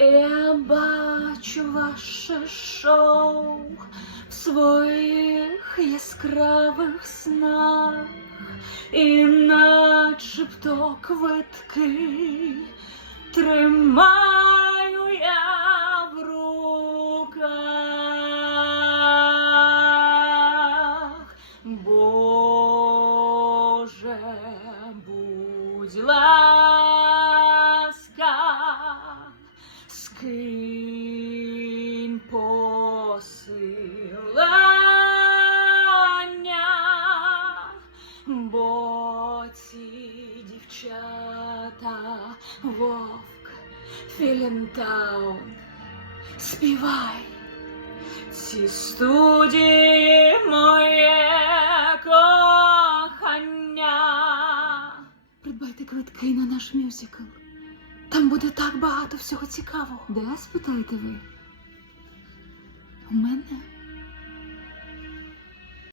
Я бачу ваше шоу в своїх яскравих снах, і начебто квитки тримаю я в руках. Боже, будь ласка, ці дівчата вовк Філінтаун. Співай ці студії моє кохання. Придбайте квитки на наш мюзикл. Там буде так багато всього цікавого. Де спитаєте ви? У мене